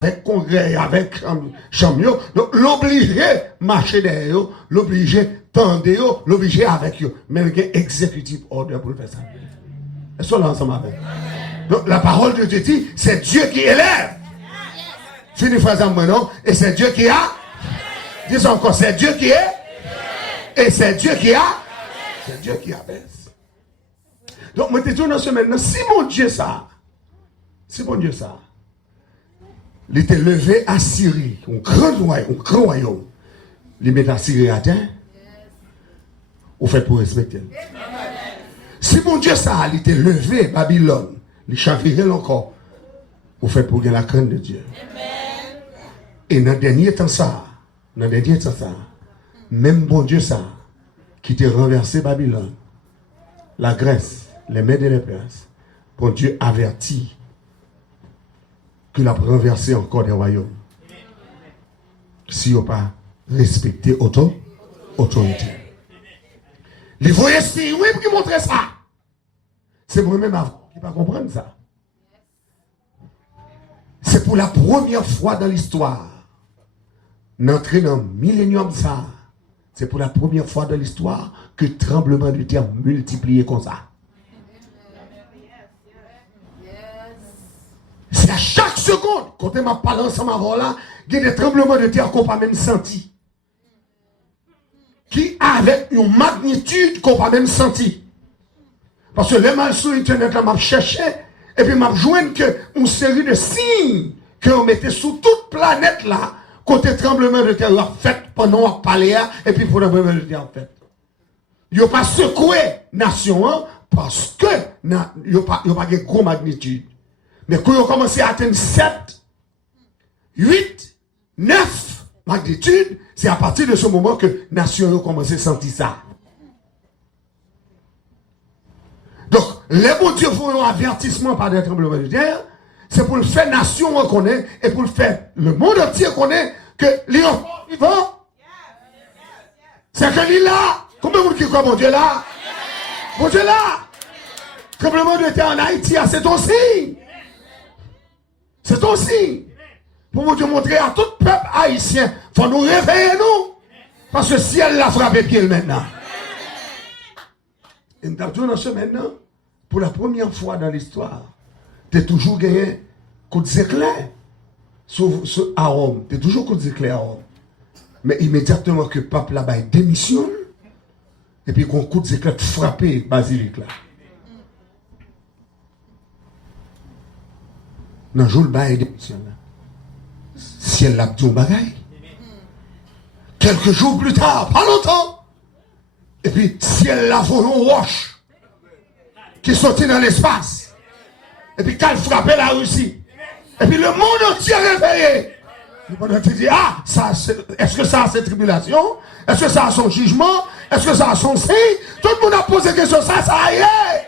avec congrès, avec champion, donc l'obligé marcher derrière eux, l'obligé tendre, l'obligé avec eux. Mais il y a un exécutif order pour le faire ça. Est-ce qu'on est ensemble avec? Donc la parole de Dieu dit, c'est Dieu qui élève. Fini phrase en non? Et c'est Dieu qui a. Dis encore, c'est Dieu qui est. Et c'est Dieu qui a. C'est Dieu qui abaisse. Donc, moi, je te dis dans ce maintenant, si mon Dieu ça, il était levé à Syrie, un grand royaume, il met à Syrie à terre, on fait pour respecter. Si mon Dieu ça, il était levé à Babylone, il chavirait encore, on fait pour gagner la crainte de Dieu. Et dans le dernier temps ça, même bon Dieu ça, qui t'a renversé Babylone, la Grèce, les Mèdes et les Perses, bon Dieu avertit qu'il a renversé encore des royaumes. Si on n'a pas respecté autorité. Les voyez si, oui, qui montrent ça. C'est moi-même qui ne pas comprendre ça. C'est pour la première fois dans l'histoire, d'entrer dans le millénium ça, c'est pour la première fois dans l'histoire que le tremblement de terre multiplié comme ça. C'est à chaque seconde, quand on m'a parlé ensemble avant là, il y a des tremblements de terre qu'on n'a pas même senti. Qui avec une magnitude qu'on n'a pas même senti. Parce que les mal sur Internet là, m'a cherché, et puis m'a joint une série de signes qu'on mettait sur toute planète là, côté tremblement de terre a fait pendant qu'on parlait, et puis pour le tremblement de terre fait. Il n'y a pas secoué nation parce que il n'y a pas de gros magnitude. Mais quand ils ont commencé à atteindre 7, 8, 9 magnitudes, c'est à partir de ce moment que les nations ont commencé à sentir ça. Donc, les bons dieux font un avertissement par des tremblements de terre, c'est pour le faire nation reconnaître et pour le faire le monde entier reconnaître que les enfants vivants, c'est que l'île là, combien de monde qui croit mon Dieu là? Mon Dieu là! Tremblement de terre en Haïti, c'est ton signe. C'est ton signe. Pour vous montrer à tout peuple haïtien, il faut nous réveiller nous. Parce que le ciel l'a frappé pied maintenant. Et nous avons dans ce maintenant, pour la première fois dans l'histoire, tu as toujours gagné coup d'éclair sur Rome. Tu as toujours coup d'éclair à Rome. Mais immédiatement que le peuple là-bas démissionne, et puis qu'on coup d'éclair frappé basilique là. Dans le jour le bail démissionne là. Ciel l'a dit au bagaille. Quelques jours plus tard, pas longtemps. Et puis ciel l'a volé une roche qui sortit dans l'espace. Et puis qu'elle frappait la Russie. Et puis le monde entier réveillé. Le monde entier dit, ah, est-ce que ça a ses tribulations? Est-ce que ça a son jugement? Est-ce que ça a son signe? Tout le monde a posé question, ça y est.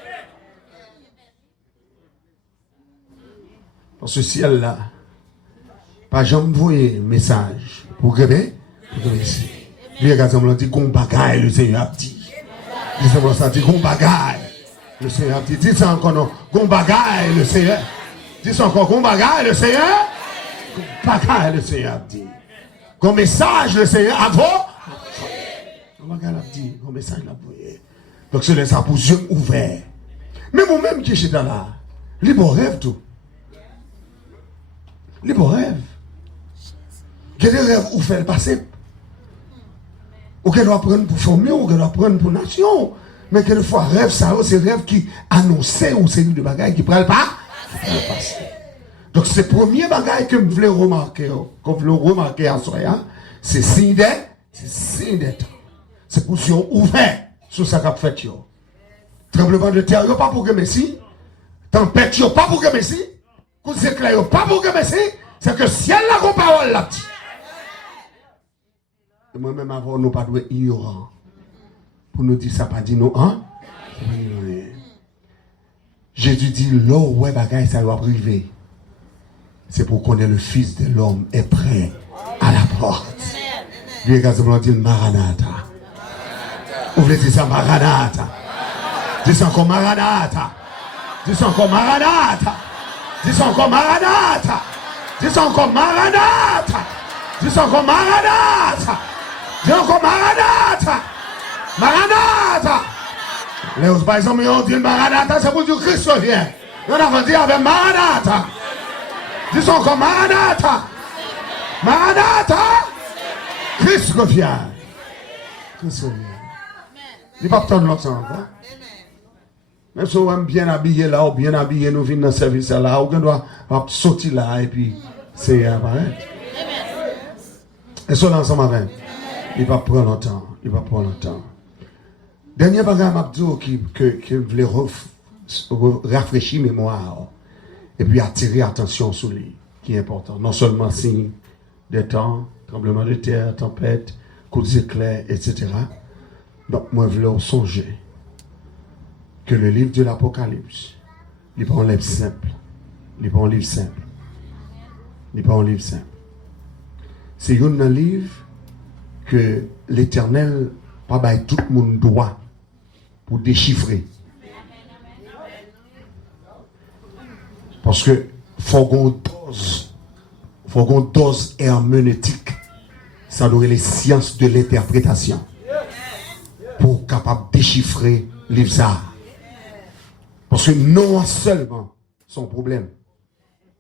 Dans ce ciel-là, pas jamais envoyé message pour gagner, ici. Lui, regarde, dit qu'on bagaille, le Seigneur a dit. Il dit qu'on bagaille, le Seigneur a dit. Dis ça encore, non, qu'on bagaille, le Seigneur. Dis ça encore, qu'on bagaille, le Seigneur. Qu'on bagaille, le Seigneur a dit. Qu'on message, le Seigneur a dit. Qu'on bagaille, a dit, qu'on message l'a envoyé. Donc, c'est les appositions ouverts. Mais moi-même qui suis dans là, les bons rêves tout. Les bons rêves. Il y a des rêves où faire le passé. Ou qu'elle doit prendre pour former, ou qu'elle doit prendre pour nation. Mais quelquefois, rêve, ça, c'est rêve qui annonçait une série de bagailles qui ne prennent pas le passé. Donc, c'est le premier bagaille que je voulais remarquer, à soi, c'est signe des temps. C'est position ouverte sur ça qu'a fait. Tremblement de terre, il n'y a pas pour que Messi. Tempête, il n'y a pas pour que Messi. Coup d'éclair, il n'y a pas pour que Messi. C'est que ciel la qu'on parole là. Et moi-même, avant, nous pas doué ignorant. Pour nous dire ça, pas dit nous, hein? Jésus dit, l'eau, ouais, bagaille, ça doit priver. C'est pour qu'on ait le Fils de l'homme est prêt à la porte. Lui, également, dit Maranatha. Vous voulez dire ça, Maranatha? Dis ça encore, Maranatha. Dis ça encore, Maranatha. Dis ça encore, Maranatha. Dis encore Maranatha. Dis encore Maranatha. Dis encore Maranatha. Maranatha. Les par exemple, on dit Maranatha, c'est pour dire Christ vient. On a dit avec Maranatha. Dis encore Maranatha. Maranatha. Christ revient. Christ revient. Il ne va pas attendre l'autre. Même si on est bien habillé là, ou bien habillé, nous venons dans le service là, on doit sortir là, et puis c'est pareil. Et ça, ensemble avec. Il va prendre longtemps. Il va prendre longtemps. Dernier bagage Mabdou qui voulait rafraîchir mémoire et puis attirer attention sur lui, qui est important. Non seulement signe des temps, tremblement de terre, tempête, coups d'éclairs, etc. Donc, moi, je voulais songer que le livre de l'Apocalypse, il n'est pas un livre simple. Il n'est pas un livre simple. Il n'est pas un livre simple. C'est un livre que l'Éternel, pas bail tout le monde droit pour déchiffrer. Parce que faut qu'on dose herméneutique. Ça doit être les sciences de l'interprétation pour capable déchiffrer le livre ça. Parce que non seulement son problème.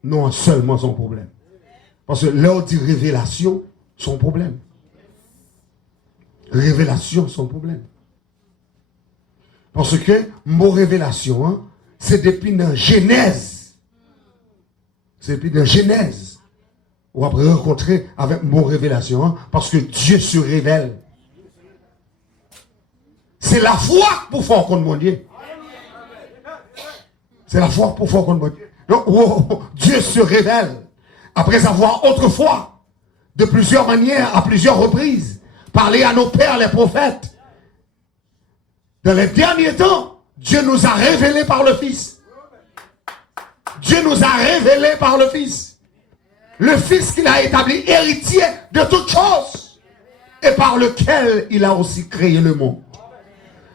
Non seulement son problème. Parce que l'heure dit révélation, son problème. Révélation, son problème. Parce que mon révélation, hein, c'est depuis dans Genèse. C'est depuis dans Genèse. On va rencontrer avec mon révélation, hein, parce que Dieu se révèle. C'est la foi pour faire contre mon Dieu. C'est la foi pour faire contre mon Dieu. Donc, Dieu se révèle. Après avoir autrefois, de plusieurs manières, à plusieurs reprises, parlé à nos pères, les prophètes. Dans les derniers temps, Dieu nous a révélé par le Fils. Dieu nous a révélé par le Fils. Le Fils qu'il a établi héritier de toutes choses et par lequel il a aussi créé le monde.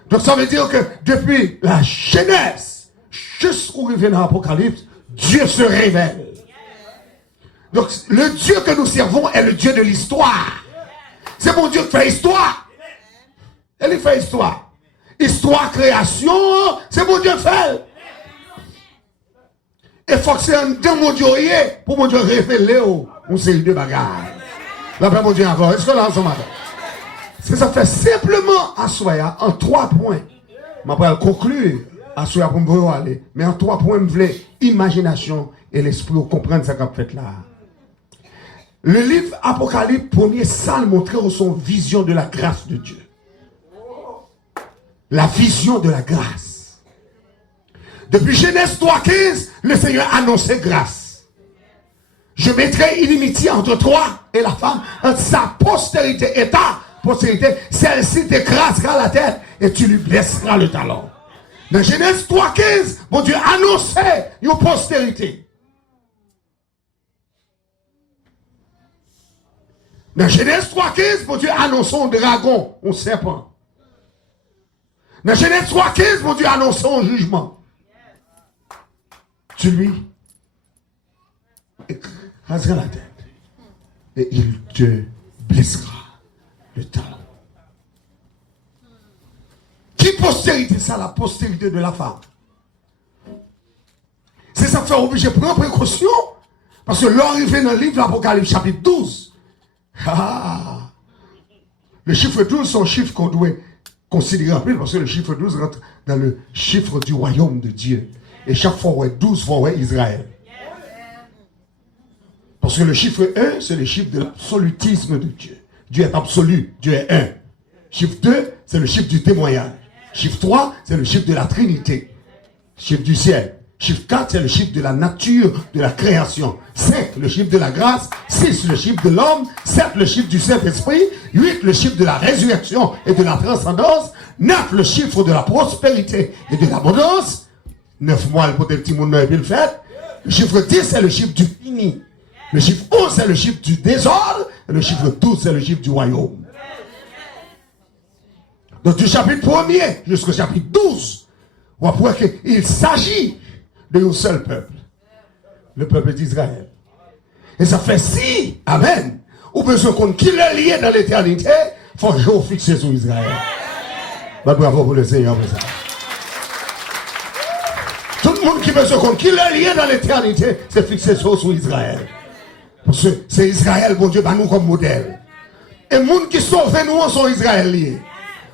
Donc ça veut dire que depuis la Genèse jusqu'au revient dans l'Apocalypse, Dieu se révèle. Donc le Dieu que nous servons est le Dieu de l'histoire. C'est mon Dieu qui fait histoire. Il fait histoire. Histoire, création, c'est mon Dieu qui fait. Et faut que c'est un temps mon Dieu pour mon Dieu révéler une série de bagages. La paix mon Dieu encore. Est-ce que là ensemble? C'est ça fait simplement à Soya en 3 points. Je vais conclure à Soya pour me aller. Mais en 3 points, je voulais imagination et l'esprit pour comprendre ce qu'on fait là. Le livre Apocalypse, premier salle montrait son vision de la grâce de Dieu. La vision de la grâce. Depuis Genèse 3,15, le Seigneur annonçait grâce. Je mettrai inimitié entre toi et la femme, entre sa postérité et ta postérité. Celle-ci t'écrasera la tête et tu lui blesseras le talon. Dans Genèse 3,15, mon Dieu annonçait une postérité. Dans Genèse 3,15, mon Dieu annonçait un dragon, un serpent. Dans Genèse 3,15, mon Dieu annonçait un jugement. Tu lui écraseras la tête et il te blessera le talon. Qui postérité ça? La postérité de la femme. C'est ça qui fait obligé de prendre précaution parce que l'arrivée dans le livre de l'Apocalypse chapitre 12. Le chiffre 12, c'est un chiffre qu'on doit considérer en plus parce que le chiffre 12 rentre dans le chiffre du royaume de Dieu. Et chaque fois, ouais, 12 fois, ouais, Israël. Parce que le chiffre 1, c'est le chiffre de l'absolutisme de Dieu. Dieu est absolu, Dieu est un. Chiffre 2, c'est le chiffre du témoignage. Chiffre 3, c'est le chiffre de la Trinité. Chiffre du ciel. Chiffre 4, c'est le chiffre de la nature, de la création. 5, le chiffre de la grâce. 6, le chiffre de l'homme. 7, le chiffre du Saint-Esprit. 8, le chiffre de la résurrection et de la transcendance. 9, le chiffre de la prospérité et de l'abondance. 9 mois pour des petits monde et puis le fait. Le chiffre 10, c'est le chiffre du fini. Le chiffre 11, c'est le chiffre du désordre. Et le chiffre 12, c'est le chiffre du royaume. Donc du chapitre 1er jusqu'au chapitre 12, on va voir qu'il s'agit d'un seul peuple. Le peuple d'Israël. Et ça fait si, amen, ou besoin qu'on qui est lié dans l'éternité, il faut jouer fixé sur Israël. Bravo pour le Seigneur pour ça. Tout le monde qui besoin qu'on qui est lié dans l'éternité, c'est fixé sur Israël. Parce que c'est Israël, bon Dieu, bah nous comme modèle. Et les gens qui sauvent nous sont Israéliens liés.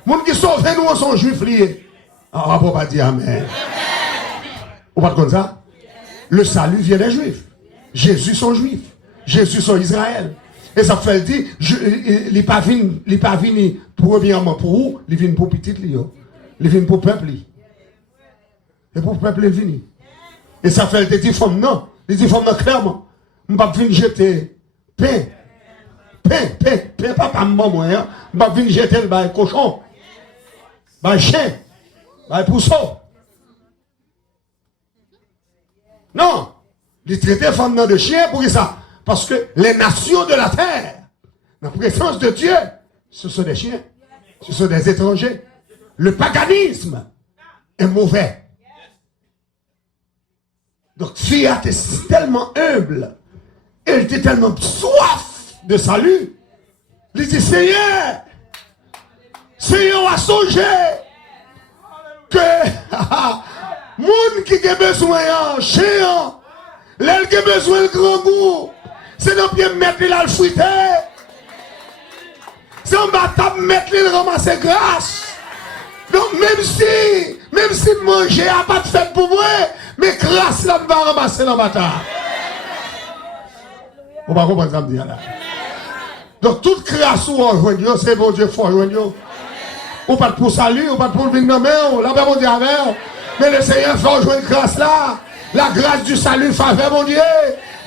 Les gens qui sauvent nous sont juifs liés. Ah, on ne peut pas dire amen. Vous ne pas comme ça? Le salut vient des juifs. Jésus sont juifs. Jésus sont Israël. Et ça fait dire, il n'est pas venu premièrement pour vous, il vient pour petit Lio. Il vient pour peuple. Et pour peuple, il vient. Et ça fait dire, femme non. Il dit, femme non, clairement. Je ne vais pas venir jeter pain, papa, maman, hein. Je ne vais pas venir jeter le cochon, le chien, le pousseau. Non. Il traite les femmes de chien pour ça. Parce que les nations de la terre, la présence de Dieu, ce sont des chiens. Ce sont des étrangers. Le paganisme est mauvais. Donc, Fiat est tellement humble. Elle était tellement soif de salut. Il dit, Seigneur a songé que monde qui a besoin de chien, l'aile qui a besoin de grand goût, c'est dans pied mettre le fruité. C'est en bas mettre le ramasser grâce. Donc même si manger n'a pas de fête pour moi, mais grâce là va ramasser dans bataille. On va comprendre ça me dire là. Donc toute grâce ou on joue, c'est bon Dieu faut joindre. Ou pas pour salut, ou pas pour venir dans main, là mon Dieu avec. Mais le Seigneur fait jouer grâce là. La grâce du salut faveur mon Dieu.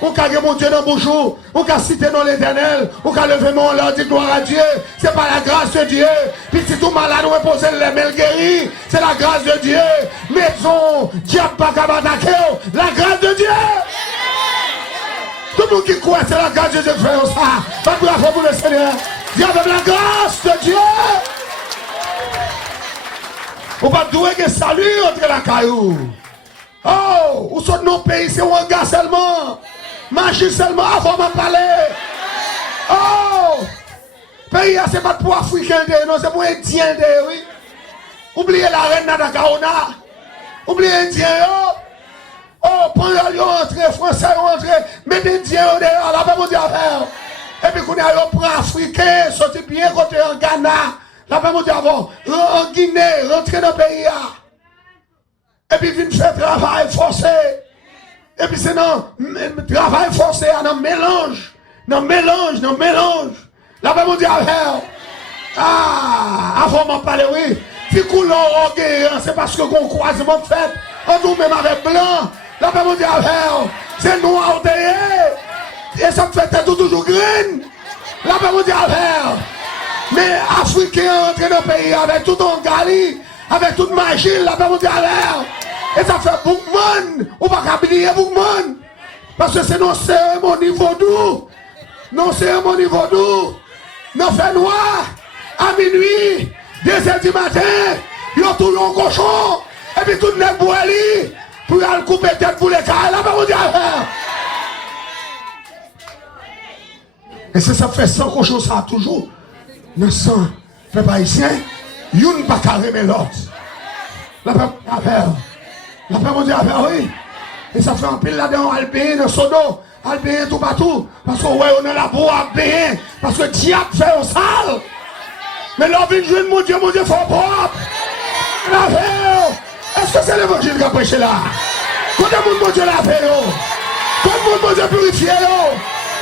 Ou qu'a mon Dieu dans bouche, ou qu'a cité dans l'éternel, ou qu'a levé mon là, dit gloire à Dieu. C'est pas la grâce de Dieu. Puis si tout malade ou reposer les mains guéris, c'est la grâce de Dieu. Maison, diable pas qu'à m'attaquer, la grâce de Dieu. Tout le monde qui croit, c'est la grâce de Dieu qui fait ça. Pas bravo pour le Seigneur. Dieu avec la grâce de Dieu. Ou pas doué que salut entre la caillou. Oh, ou sont nos pays, c'est un gars seulement. Magie seulement avant de parler. Oh, pays, c'est pas pour Africain, non, c'est pour Indien, oui. Oubliez la reine Nadakaona. Oubliez Indien, oh, pendant qu'ils entrent, Français entrent, mettez Indien dehors, là, pas mon Dieu faire. Et puis, quand on prend Africain, sortez bien côté en Ghana, là, pas mon Dieu avant, en Guinée, rentrer dans le pays. Et puis, vient faire travail forcé. Et puis, c'est non, travail forcé, non mélange. Non mélange. Là, pas mon Dieu faire. Ah, avant de parler, oui. Si couleur c'est parce que qu'on croisement fait, on nous même avec blanc. Là, pas mon Dieu faire. C'est noir derrière. Et ça me fait toujours green. Là, pas mon Dieu faire. Mais Africains entrent dans le pays avec tout en Gali, avec toute magie, là, pas mon Dieu faire. Et ça fait beaucoup de monde. On va pas oublier beaucoup de monde. Parce que c'est nos cérémonies vaudou. Nos cérémonies vaudou. Nos fait noir. À minuit. 2h du matin. Ils ont toujours un cochon. Et puis tout le monde boit pour aller couper tête pour les cas. Là, on dit à faire. Et c'est ça fait 100 cochons, ça toujours. 900. Fait pas ici. Y'une pas carré mais l'autre. Là, on dit à faire. La paix, mon Dieu, oui. Et ça fait un pile là-dedans, Albéen, dans Sodo, Albéen tout partout. Parce que, ouais, on est là pour Albéen. Parce que le diable fait un sale. Mais là, on vient de jouer, mon Dieu, faut propre. La paix. Est-ce que c'est l'évangile qui a prêché là? Quand le monde, mon Dieu, la paix, quand le monde, mon Dieu, purifié,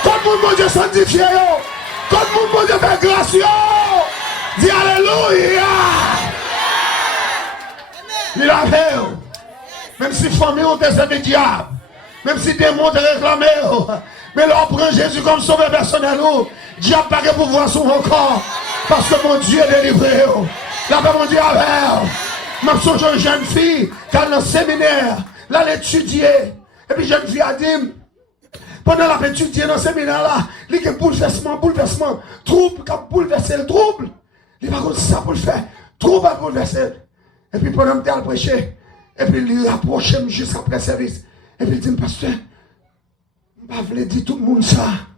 quand le monde, mon Dieu, sanctifié, quand le monde, mon Dieu, fait grâce, dis Alléluia. Il a fait. Même si famille ont des diable, même si démons ont réclamé, mais là on prend Jésus comme sauveur personnel, diable pas de pouvoir sur mon corps, parce que mon Dieu est délivré. Là, mon Dieu, je suis une jeune fille qui a dans le séminaire, là elle étudier, et puis jeune fille a dit, pendant la étudier dans le séminaire là, il y a un bouleversement, trouble, qui a bouleversé le trouble, il va comme ça pour le faire, trouble à bouleverser, et puis pendant que je prêcher, et puis il rapproche jusqu'après le service. Et puis il dit, pasteur, Je ne veux pas dire tout le monde ça.